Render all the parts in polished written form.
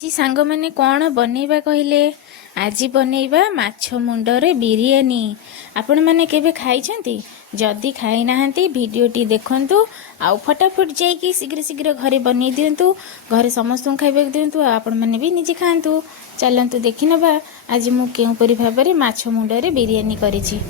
जी सांग मैंने कौन बनैबा कहले आज बनैबा माछ मुंडरे बिरियानी। आपण मैंने केबे खाइछंती? जदि खाई नाहंती वीडियोटी देखंतु आउ फटाफट जाइकी शीघ्र शीघ्र घरे बनै दियंतु। घरे समस्त खाइबा दियंतु आपण मैंने भी निजे खांतु। चलंतु देखि नबा आज मु केउ परि भाबरे माछ मुंडरे बिरियानी करिछि।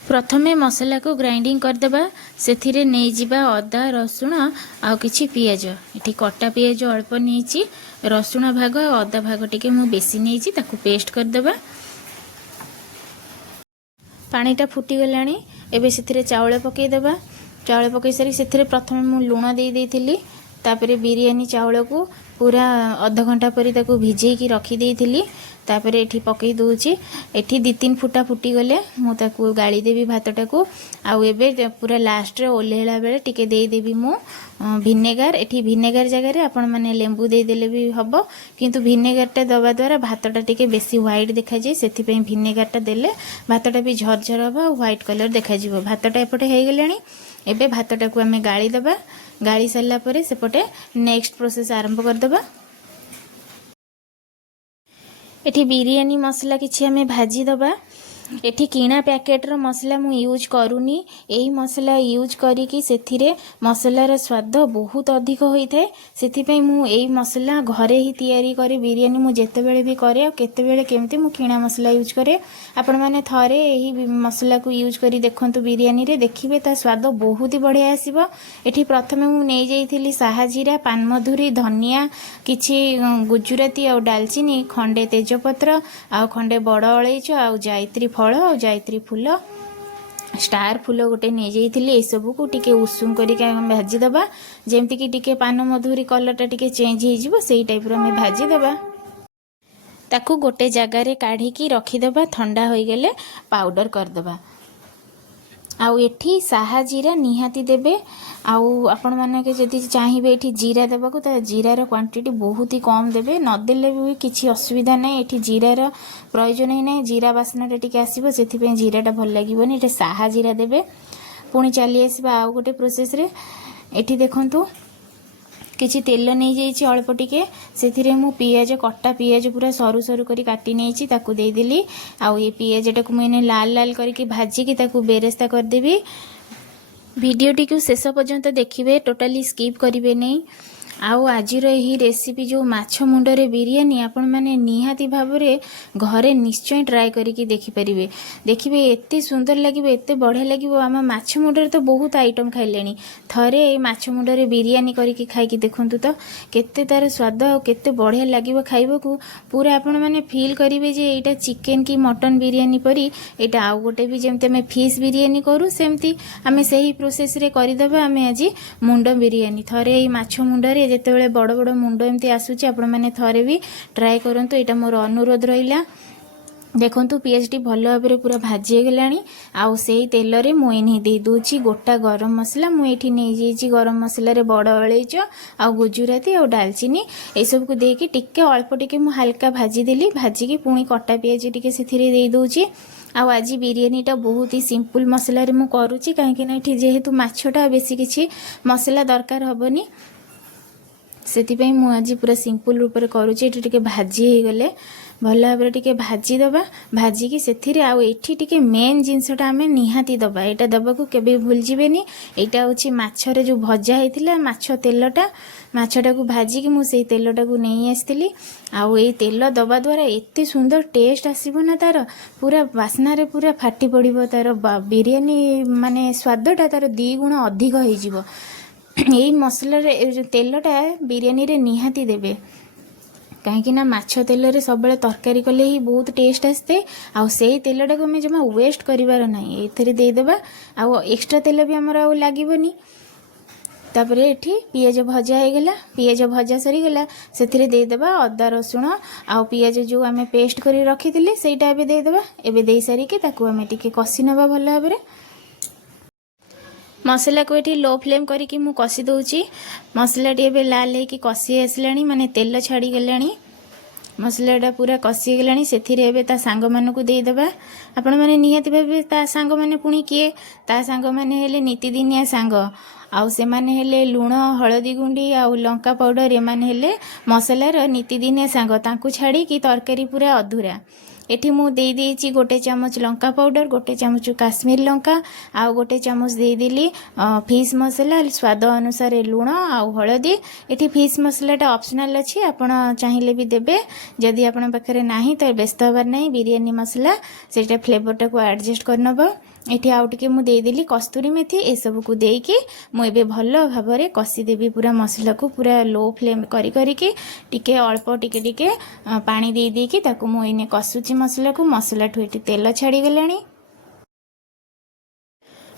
प्रथमे मसला को ग्राइंडिंग करदेबा से नहीं जिबा अदा रसुण आउ किछि पियाज। इठी कटा पियाज अल्प नहीं, रसुण भाग अदा भाग टिके मु बेसी नहीं, ताकू पेस्ट करदेबा। पानीटा फुटी गलानी एबे से चाउल पकईदेबा। चाउल पकई सारी से प्रथम मु लुण दे देइथिली, तापरे बिरियानी चाउल को पूरा अध घंटा परी ताकू भिजेकी रखी देइथिली। तापरे एठी पकई दोची। एठी 2-3 फुटा फुटी गले मु ताकू गाली देबी भातटा को। आउ एबे पूरा लास्ट रे ओल्हेला बेले टिके देई देबी मु विनेगार। एठी विनेगार जगह रे आपण माने लेंबू दे देले भी हबो, किंतु विनेगारटा दबा द्वारा भातटा टिके बेसी व्हाइट देखा जाय, सेथि पई विनेगारटा देले भातटा भी झरझर हबो, व्हाइट कलर देखा जिवो। भातटा एपटे हे गेलानी। एबे भातटा को आमे गाली दबा। गाली सारला परे सेपटे नेक्स्ट प्रोसेस आरंभ कर दबा। एठी बिरियानी मसला किछि आमे भाजी दबा। एठी किणा पैकेटर मसला मु यूज करूनी, एही मसला यूज करिकी सेथिरे मसलार स्वाद बहुत अधिक होइथाय। सेथिपई मु एही मसला घरे ही तैयारी करे बिरियानी मु जेतेबेले भी करे। केतेबेले केमती मु किणा मसला यूज करे। आपण माने थरे एही मसला को यूज करी देखंतु बिरियानी रे, देखिबे ता स्वाद बहुत ही बढ़िया आसीबो। एठी प्रथमे मु नै जाइथिली साहा जीरा, पानमधुरी, धनिया, किछि गुजराती आ डालचीनी, खंडे तेजपत्र आ खंडे बड़ अलैच आ जायत्री फल और जायत्री फूल, स्टार फूल गोटे नहीं जाइथिली। ए सब को टिके उषुम करके भाजी दबा, जेमती कि टिके पान मधुरी कलरटा टिके चेंज हो जिवो सेही टाइप रो हमें भाजी दबा। ताकू गोटे जगार रे काढ़ी रखीदबा, ठंडा हो गले पाउडर करदबा। आउ एठी साहा जीरा निहाती देबे। आउ आपण माने के जदि चाहिबे एठी जीरा देबाकू ता जीरार क्वांटिटी बहुत ही कम देबे, न देले भी किछि असुविधा नै। एठी जीरार प्रयोजन ही नै, जीरा बासनाटा टिके आसीबो, सेथि पे जीराटा भल लागिबोनी। एठी साहा जीरा देबे। पुणी चली आसीबा आउ गोटे प्रोसेस रे। एठी देखंतु किछि तेल नहीं जाइछि अल्प टिके, सेथिरे मु पियाज, कटा पियाज पूरा सरू सरू करी काटी नेछि, ताकू दे देली। आउ ये पियाजटा को मैंने लाल लाल करके भाजी की ताकू बेरेस्ता कर देबी। वीडियोटी को शेष पर्यंत देखिए, टोटाली स्किप करिवे नहीं। आउ आजिर यही रेसिपी जो माछ मुंडरे बिरियानी आपण माने निहाती भाबरे घरे निश्चय ट्राए करिकी देखि परिबे। देखिबे एते सुंदर लागिबो, एते बढ़िया लागिबो। आम माछ मुंडरे तो बहुत आइटम खाइलेनी, थरे ए माछ मुंडरे बिरियानी करिकी खाइकी देखंतु तो केते तार स्वाद आ केते बढ़िया लागिबो खाइबोकू। पूरा आपण माने फील करिवे जे एटा चिकन की मटन बिरियानी परी। एटा आउ गोटे भी जेमते हमें फिश बिरियानी करू सेमती हमें सही प्रोसेस रे करिदबा। हमें आज मुंड बिरियानी थरे ए माछ मुंडरे जेतेबेले बड़ बड़ मुंड एमती आसुची आपण माने थरे भी ट्राए करंतु, एटा मोर अनुरोध रहिला। देखंतु पियाजटी भल भाबरे पूरा भाजी गलानी। आउ सेही तेल रे मु एनी दे दोची गोटा गरम मसला। मु एठी नै जेची गरम मसला रे बड़ अलैच आ गुजराती आ डालचीनी ए सब को देकी टिके अल्प टिके मु हल्का भाजी देली। भाजी की पुणी कटा पियाज टिके सेथिरे दे दोची। आउ आज बिरियानीटा बहुत ही सिंपल मसला रे मु करूची, काहेकि ना एठी जेहेतु माछटा बेसी किछि मसला दरकार हबनी, सेतिपई मु आज पूरा सिंपल रूप से करूची। एठी टिके भाजी हे गले भल भाबरे टिके भाजी दबा। भाजी की सेथिरे आउ एठी टिके मेन जिनसटा आमे निहाती दबा। एटा दबाकू केबे भूल जिबेनी। एटा होची माछरे जो भजा हेतिला माछ तेलटा, माछटा को भाजी की मु सेही तेलटा को नै आस्तिली। आउ ए तेल दबा द्वारा एते सुंदर टेस्ट आसीबो ना, तार पूरा वासना रे पूरा फाटी पड़िबो। तार बिरियानी माने स्वादटा तार 2 गुण अधिक होई जिवो। यही मसला रे तेलटा बिरियानी रे निहाती देबे, कहीं ना माछ तेल रे सब तरकारी कले ही बहुत टेस्ट आसते। आउ से तेलटा को जमा वेस्ट करिवार नाही, एथरे दे देबा। आउ एक्स्ट्रा तेल भी हमर आउ लागिबोनी। तापरे एठी पियाज भजा हे गला। पियाज भजा सरी गला, सेथिरे दे देबा अदा रसुण आउ पियाज जो आमे पेस्ट करी रखिथिले सेटा एबे दे देबा। एबे देई सारी के ताकू आमे टिके कसी नबा भल भाबरे। मसला को ये लो फ्लेम करके मु कषि दूची। मसला टी लाल है कि कषि आसलानी, माने तेल छाड़ी गलानी। मसलाटा पूरा कषिगलानी से ता सांग मानू देदेबा। आपण मैंने निहाती भावे ता सांग मैंने पुणी किए ता सांग मैंने हेले नीतिदिनिया सांग आउ से माने हेले लुण हलदी गुंडी आउ लंका पाउडर एमाने हेले मसलार नीतिदिनिया सांग तांकु छाड़ी कि तरकारी पूरा अधूरा। एठी मु दे देइची गोटे चामच लंका पाउडर गोटे चामच काश्मीर लंका आउ गोटे चामच दे देली फिश मसला स्वाद अनुसार लुण आउ हलदी। एठी फिश मसलाटा ऑप्शनल अछि आपण चाहिले भी देबे जदि आपण पाखरे नाही तो व्यस्त हबार नाही। बिरयानी मसला सेटा फ्लेवरटा को एडजस्ट करनबो। एठी आउ टिके मु दे देली कस्तूरी मेथी ए सब को देकी मु एबे भलो भाबरे कसी देबी पूरा मसला को पूरा लो फ्लेम करी करी के टिके अल्प टिके टिके पानी दे देकी ताकू मु इने कसुची मसला को मसला ठु एठी तेल छाड़ी गलानी।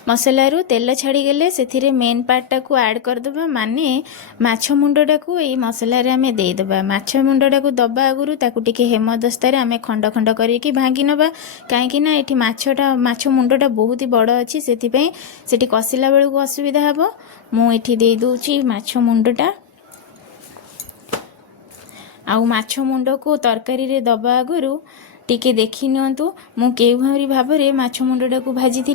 मसलारू तेल छाड़ी गले से मेन पार्टा को ऐड करदबा माने माछ मुंडटा को ये मसलार आम देदेबा। माछ मुंडटा को दबा आगुरु ताकू टिके हेमदस्तार आम खंड खंड करके भांगी नबा कहीं ये माछ मुंडटा बहुत ही बड़ अच्छी से कषिला बेलू को असुविधा हे। मुझे दे दूची माछ मुंडटा आउ माछ मुंड को तरकारी रे दबा आगुरु टिके देखि नियंतु मु केउभरी भाबरे माछ मुंडटा को भाजी।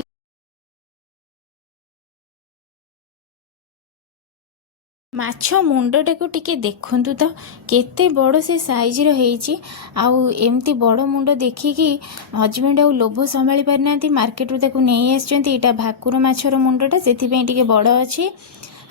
माछ मुंडटा को टिके देखंतु तो केते बड़ से साइज रो हेची। आउ एमती बड़ मुंड देखिकी हजबैंड आउ लोभ संभाली पारि नांती मार्केट रू ताकू नहीं आछंती। एटा भाकुर माछर मुंडटा सेथिपई टिके बड़ अछि।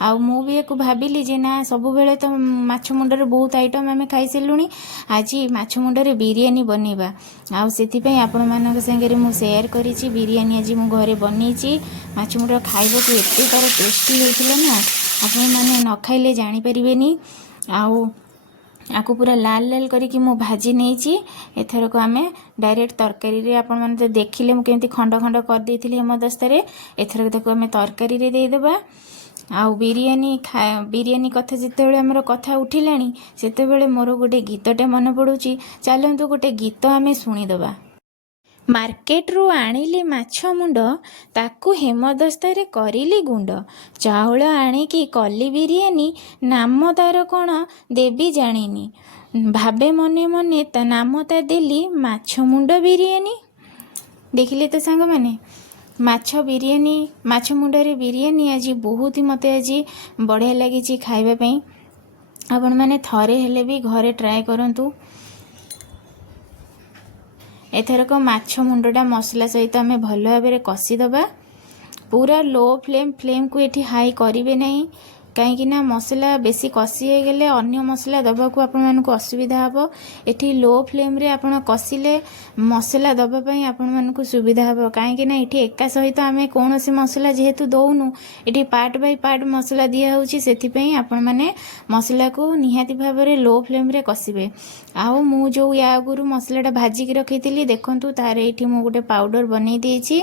आउ मु भी एको भाबिली जे ना सब बेले तो माछ मुंडर बहुत आइटम आमे खाई सेलुनी आज माछ मुंडर बिरयानी बनेबा। आउ सेथिपई आपण मानक संगे मु शेयर करिछि बिरयानी आज मु घरे बनेछि। माछ मुंडर खाइबो कि एते तार टेस्टी होइथिला ना आपण माने न खाइले जानि परिबेनी। आउ आकु पूरा लाल लाल करिकी मु भाजी नेछि। एथर को आमे डायरेक्ट तरकारी रे आपण माने तो देखिले मु केमती खंड खंड कर देइथिली हेमदस्तारे। एथर को ताकू आमे तरकारी रे देइ देबा। आउ बिरयानी कथा जितेबेले हमर कथा उठिलानी सेतेबेले मोर गोटे गीतटे मन पड़ुची। चलंतु गोटे गीत आमे सुनी दबा। मार्केट रू आनिली माछ मुंड ताकू हेमदस्तारे करिली गुंड चाउल आनिकी कली बिरयानी नाम तार कौन देवी जानिनी भाबे मने मने ता नाम ता देली माछ मुंड बिरयानी। देखिले तो सांग माने माछ बिरयानी माछ मुंडरे बिरयानी आज बहुत ही मते आज बढ़िया लगी खाइबा पई। आपण माने थरे हेले भी घरे ट्राए करंतु। एथरक माछ मुंडटा मसला सहित आम भल भाव कषिदबा। पूरा लो फ्लेम को ये हाई करेंगे नहीं कहीं मसला बेसी कषि गले अन्य मसला दबा को आपण मानक असुविधा हे। एठी लो फ्लेम रे आपण कषिले मसला दबापाई आपण मानक सुविधा हे कहीं ये एका सहित आम कौन से मसला जेहेतु दौनु ये पार्ट बाय पार्ट मसला दिया होची सेथिपई आपण माने मसला को निहाती भाव में लो फ्लेम रे कषिबे। आउ मु जो या आगुरु मसलाटा भाजिकी रखी देखंतु तार ये मु गोटे पाउडर बनै देछि।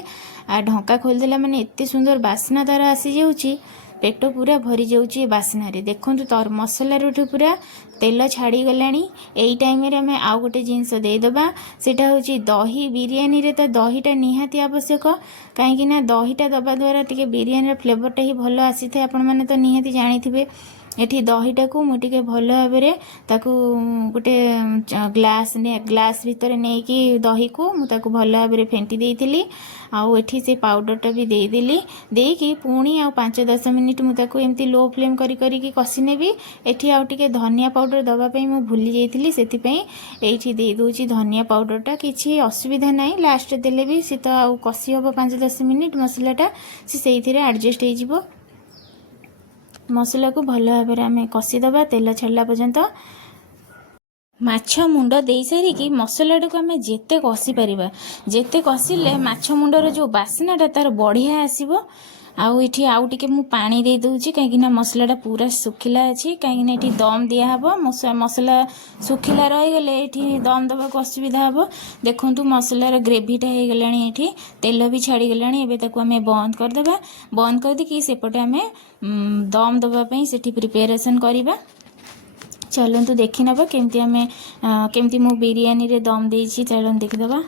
आ ढंका खोलदेला माने एते सुंदर बास्ना तार आसी जाउची पेट पूरा भरी जाउची बास्ना रे। देखंतु तर मसला रुठी पूरा तेल छाड़ी गलानी। एई टाइम रे हमें आउ गोटे जिंस दे दबा सेटा होची दही। बिरयानी रे तो दहीटा निहाती आवश्यक कहीं दहीटा दबा द्वारा टिके बिरयानी फ्लेवरटा ही भल आसी थे। आपण माने तो निहाती जानिथिबे। एठी दहीटा को मुझे भल भाव में ताकू गोटे ग्लास भितर नहीं कि दही को मुझे भल भाव में फेंटी देइथिली। आउ एठी से पाउडरटा भी देदेली देकी पुणी आउ 5-10 मिनिट मुझे एमती लो फ्लेम करी कषि नेबी। एठी आउ टिके धनिया पाउडर दबाई मु भूली जाइथिली सेथिपई एठी दे दोची धनिया पाउडरटा। किछि असुविधा नाही लास्ट देले भी से तो आउ कषि हबो 5-10 मिनिट मसलाटा से एडजस्ट हो जिवो। मसला को भल भाव में आम कषिदबा तेल छाड़ा पर्यंत। माछ मुंड दे सारिकी मसलाटा को आम जेते कषि पारिबा जेते कषिले माछ मुंडर जो बास्नाटा तार बढ़िया आसीबो। आउ एठी आउ टिके मु पानी दे दोची कहीं मसलाटा पूरा सुखिला अच्छी कहीं एठी दम दिया हबो। मसला सुखिला रही गले एठी दम दबा को असुविधा हबो। देखंतु मसलार ग्रेवीटा हो गलानी एठी तेल भी छाड़ी गलानी। एबे ताकू आमे बंद कर देबा। बंद कर देकी सेपटे आमे दम दबा पई सेठी प्रिपरेशन करिबा। चलंतु देखि नबा केमती आमे केमती मु बिरयानी रे दम देइची। चलन देखि दबा।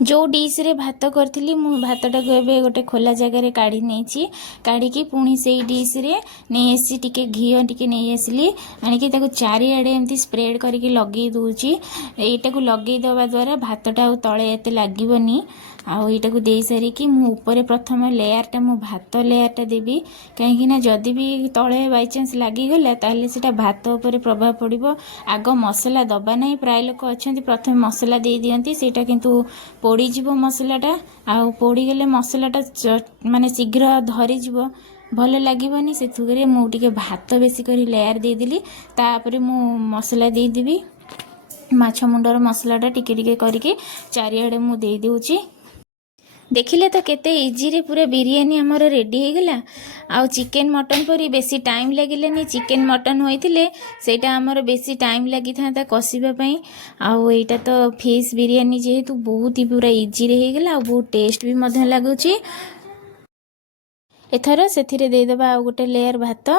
जो डिश रे भात करथिली मु भातटा को एबे गोटे खोला जगह रे काढ़ी नेछि काढ़ी पुणी से डिश रे नहीं आसी टिके घी टिके नहीं आसली आनिकी ताको चारिआडे एमती स्प्रेड करके लगे दूची एटा को लगे दवा द्वारा भातटा आ तले एते लागीबनी आउ एटा को दे सारिकी मु ऊपर प्रथम लेयरटा मु भात लेयरटा देबी कहीं ना जदि भी तले बाय चांस लागिगला ताले सेटा भात ऊपर प्रभाव पड़िबो आग मसला दबा नहीं प्राय लोक अछंती प्रथम मसला दे दियंती सेटा किंतु पोड़ी जीवो मसलाटा आउ पोड़ी गले मसलाटा माने शीघ्र धरी जीवो भल लागबनी से मु टिके भात बेसी करी लेयर दे देली तापर मु मसला दे देबी माछ मुंडर मसलाटा टिके टिके करके चारिआडे मु दे देउची देखिले तो केते इजी रे पूरा बिरयानी हमर रेडी हो गला आउ चिकेन मटन परी बेसी टाइम लागिलेनी चिकेन मटन होइतिले सेटा हमर बेसी टाइम लागि था कसिबा पई आउ एटा तो फिश बिरयानी जेहेतु बहुत ही पूरा इजी रे हो गला आ बहुत टेस्ट भी मधे लागुची एथर से देदेबा आ गोटे लेयर भात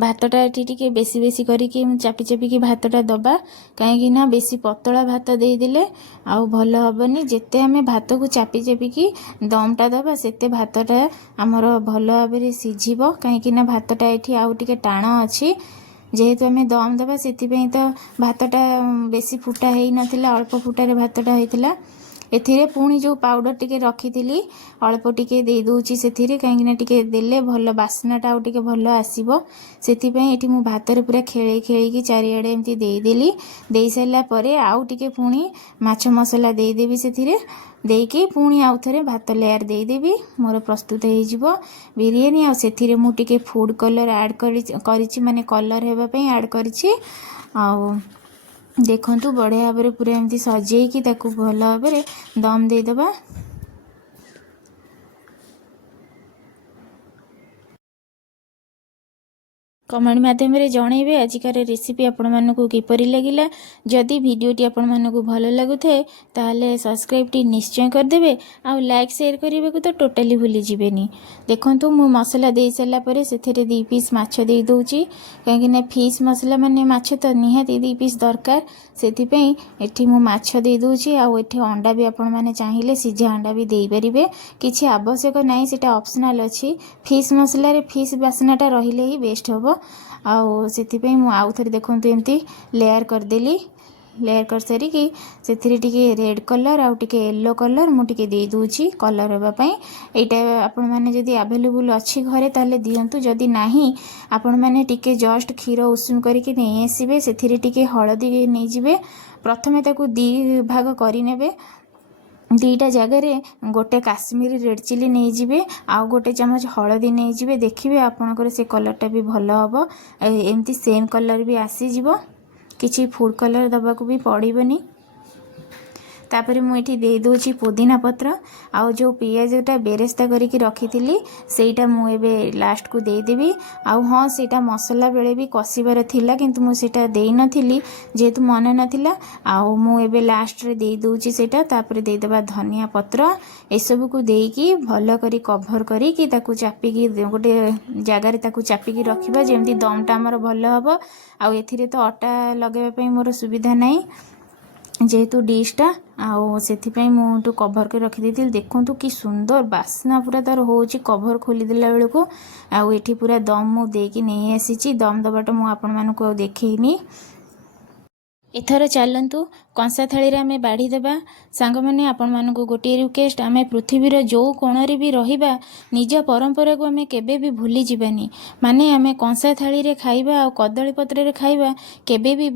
भातटा टी बेसी बेसी करके चापी चापिकी भातटा दबा कहीं ना बेसी पतला भात देदेले आउ भल हेनी जिते आम भात को चापी चापिकी दमटा दबा सेते भातटा आमर भल भाव सीझब कहीं भातटा ये आउ टे टाण अच्छी जेहेतु आम दम दबा से तो भातटा बेसी फुटा हो नाला अल्प फुटारे भातटा होता एथिरे पुणी जो पाउडर टिके रखी अल्प टिके दे दूची सेथिरे कहीं टिके देले भल बास्नाटा आउ टिके भल आसीबो सेथिपई एठी मु भातर पूरा खेळई खेळी चारिआडे एमती देदेली दे सारा परे आउ टिके पुणी माछ मसला दे देबी सेथिरे देकी पुणी आउ थरे भात लेयर दे देबी मोर प्रस्तुत हो जिवो बिरयानी आ सेथिरे मु टिके फूड कलर ऐड करिछि माने कलर हेबा पई ऐड करिछि आ देखंतु बढ़िया भाव पूरा एमती सजेकी ताकू भल भाव दम देदबा कमेंट माध्यम जनइबे आजिकार रेसिपी आपण मानकु किपरि लागिला जदि वीडियोटी आपण मानकु भल लागुथे ताले सब्सक्राइब टी निश्चय करदेबे आ लाइक शेयर करने को तो टोटाली भूली जिबेनी देखंतु मु मसला दे सारा परे सेथिरे 2 पीस माछ दे दोची कहीं फिश मसला माने माछ तो निहाती 2 पीस दरकार सेथि पई एठी मु माछ दे दोची आ एठी अंडा भी आपण माने चाहिए सिझा अंडा भी दे परिबे किछि आवश्यक नाही सेटा ऑप्शनल अछि फिश मसला रे फिश बासनाटा रहिले ही बेस्ट होबो आउ से आउ थे देखते एमती लेयर करदेली लेयर कर सारिकी से रेड कलर आउ टिके येलो कलर मुझे दे दूची कलर होगापाई यहाँ आपण मैंने जदि आवेलेबल अच्छी घरे ताले दिंतु जदि नहीं आपण मैंने टिके जस्ट क्षीर उषुम करके नहीं आसबे से हलदी नहीं जाए प्रथमे ताकू 2 भाग करने 2टा जगार गोटे काश्मीरी रेड चिली नहीं जिबे आउ गोटे चमच हलदी नहीं जिबे देखिए आपणकर से कलरटा भी भल हम एमती सेम कलर भी आसीजिवो किछि फूड कलर दबाको भी पड़बनी तापर मुझे दे दूची पुदीना पत्र आउ जो पियाजटा बेरेस्ता करके रखी सेटा मुझे लास्ट को देदेवी आउ हाँ सेटा मसला बेले भी कषिबार थिला किंतु मुझे दे नथिली जेहेतु मन नाथिला आउ मुझे लास्ट रे दे दूची सेटा तापर देदेबा धनिया पत्र एसबू को देकी भल करी कभर करी ताकू चापिकी गोटे जगार ताकू चापिकी रखिबा जेमती दमटा हमर भल हबो आउ एथिरे तो अटा लगेबा पई मोर सुविधा नाही जेहेतु डिशटा आउ से मुझे कभर कर रखी देखु कि सुंदर बास्ना पूरा तार हो कभर खोलीदेला बेलू को आउ एठी पूरा दम मुझे नहीं आसी दम दबाटा मुझे आपण मानक देखनी एथर चलतु कंसा थाली रे आमे बाढ़ी देबा सांग माने आपण मानको गोटे रिक्वेस्ट आमे पृथ्वीर जो कोणरे भी रहिबा निज परंपरा को आमे केबे भी भूली जिबानी माने आमे कंसा थाली रे खाइबा आ कदली पत्र रे खाइबा केबे भी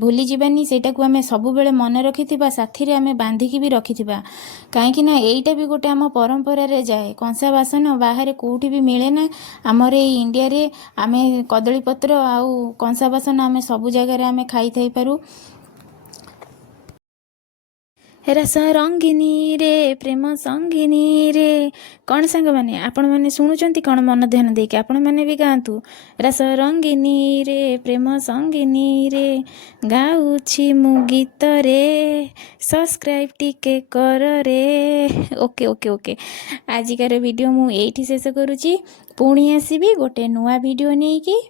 भूली जिबानी सेटा को आमे सब बेले मन रखिथिबा साथी रे आमे बांधिकी भी रखिथिबा काहे कि ना एईटा भी गोटे आम परंपरा रे जाए कंसा बासन बाहर कोठी भी मिले ना हमर ए इंडिया रे आमे कदली पत्र आउ कंसा बासन आमे सब जगह रे आमे खाई थाई पारू रस रंगिनी रे प्रेम संगिनी रे कौन सांग मैंने आपण मैंने शुणुंट कौन मन ध्यान देके आपण मैंने भी गाँतु रस रंगिनी रे प्रेम संगिनी रे गाउछि मु गीत रे सब्सक्राइब टिके कर रे ओके ओके ओके आजिकार वीडियो मु एठी शेष करुची पुणी आसीबी गोटे नुआ वीडियो नहीं कि